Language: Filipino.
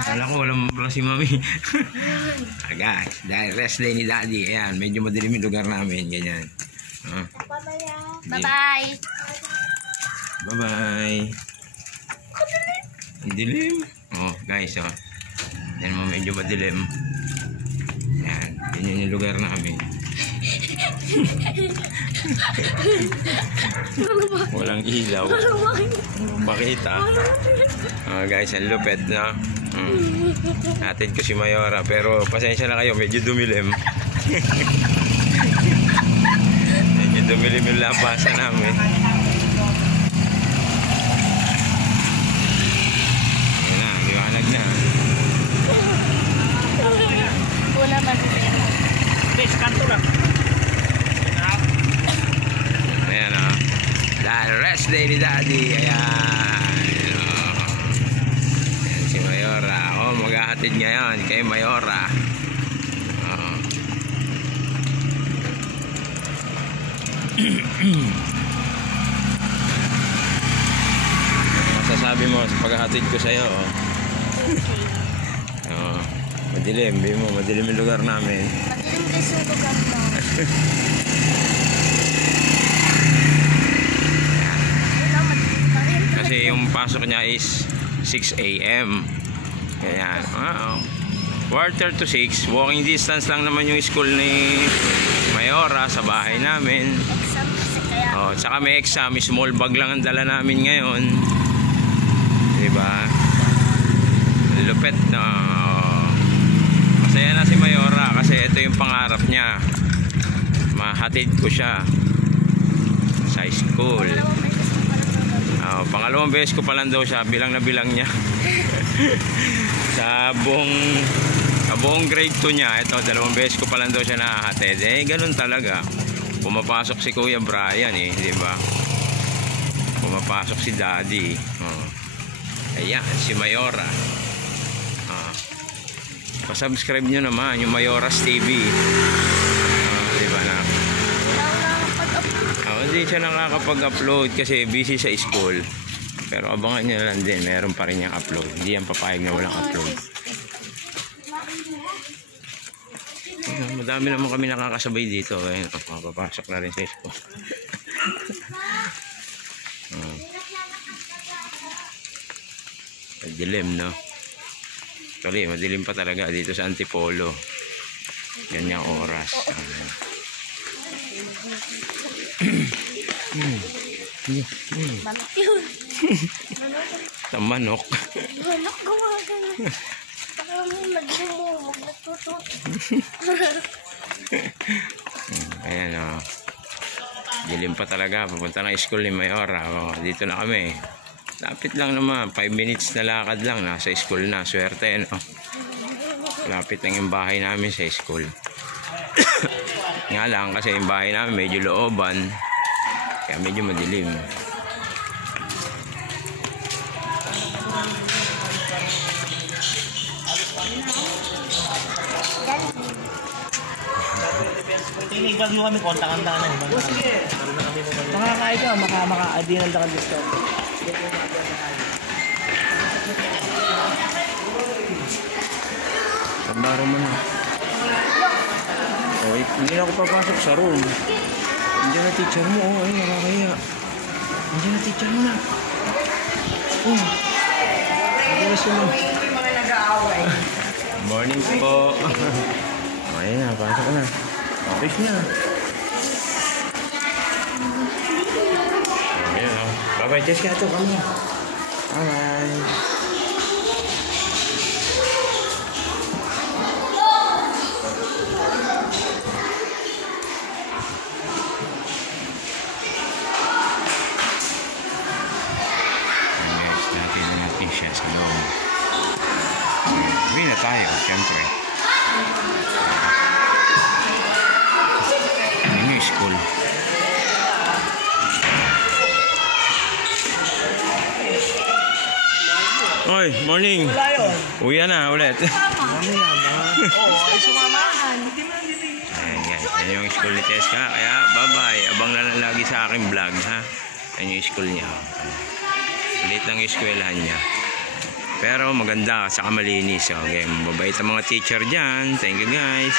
Akala ko wala si Mami. Guys, dahil rest day ni Daddy. Ayan, medyo madilim yung lugar namin. Ganyan. Bye-bye. Bye-bye. Dilim. Oh, guys, oh. Yan mo, medyo madilim. Yan, ganyan yung lugar namin. Walang ilaw. Bakit guys, ang lupet na. Atid ko si Mayora, pero pasensya na kayo, medyo dumilim. Medyo dumilim yung labasan namin. Ayan na, liwanag na. Wala man. Bes, kanto lang. Ayan o. Dahil rest day ni Daddy. Ayan. Ayan si Mayora. Oh, maghahatid ngayon kay Mayora. Oh. Masasabi mo sa paghahatid ko sa'yo. Oh. Madilim, madilim yung lugar namin. Madilim kasi yung lugar mo. Kasi yung pasok niya is 6 AM. Ganyan. Quarter to 6. Walking distance lang naman yung school ni Mayora sa bahay namin. Exam kasi kaya. Oh, tsaka may exam. Small bag lang ang dala namin ngayon. Diba? Lupet na. Masaya na si Mayora kasi ito yung pangarap niya. Mahatid ko siya sa school. Pangalawang beses ko pa lang daw siya, bilang na bilang niya. sa buong grade 2 niya, ito, dalawang beses ko pa lang daw siya nahahatid. Ganun talaga. Pumapasok si Kuya Brian di ba? Pumapasok si Daddy. Ayan, si Mayora. Pa-subscribe nyo naman yung Mayora's TV. Di ba na? Hindi siya nakakapag-upload kasi busy sa school. Pero abangan nyo lang din, meron pa rin yung upload. Hindi yan papayag na walang upload. Madami naman kami nakakasabay dito. Papasok na rin sa school. Madilim, no? Actually, madilim pa talaga dito sa Antipolo. Ganyang oras. Manok yun. Manok. Manok gumagana. Parang nagmumog, nagtutot. Ayan o. Dilim pa talaga. Pupunta na school ni Mayora. Dito na kami. Lapit lang naman. 5 minutes na lakad lang. Nasa school na. Swerte no. Lapit lang yung bahay namin sa school. Nga lang kasi yung bahay namin medyo looban. Kaya medyo madilim. Tinigag mo kami, kontak-kontak na. Makakain ka, maka-adinan ka dito. Sandaro mo na. Oh, hindi na ako papasok sa room. Nandiyan na teacher mo. Oh, ay, nakakaya. Nandiyan na teacher mo na. Oh. Nandiyan na siya mo. Morning po. Ayan na, pasok na. Office na. Ayan o. Bye-bye, Jessica. Ito, kami. Bye-bye. Siya sa loob. Uwi na tayo, siyempre. Ano yung school? Oy, morning! Uwi na ulit. Ayan guys, yan yung school ni Cheska. Kaya bye-bye. Abang na lang lagi sa aking vlog ha. Yan yung school niya. Ulit lang yung eskwelahan niya. Pero maganda, saka malinis. Okay, mababait ang mga teacher dyan. Thank you guys.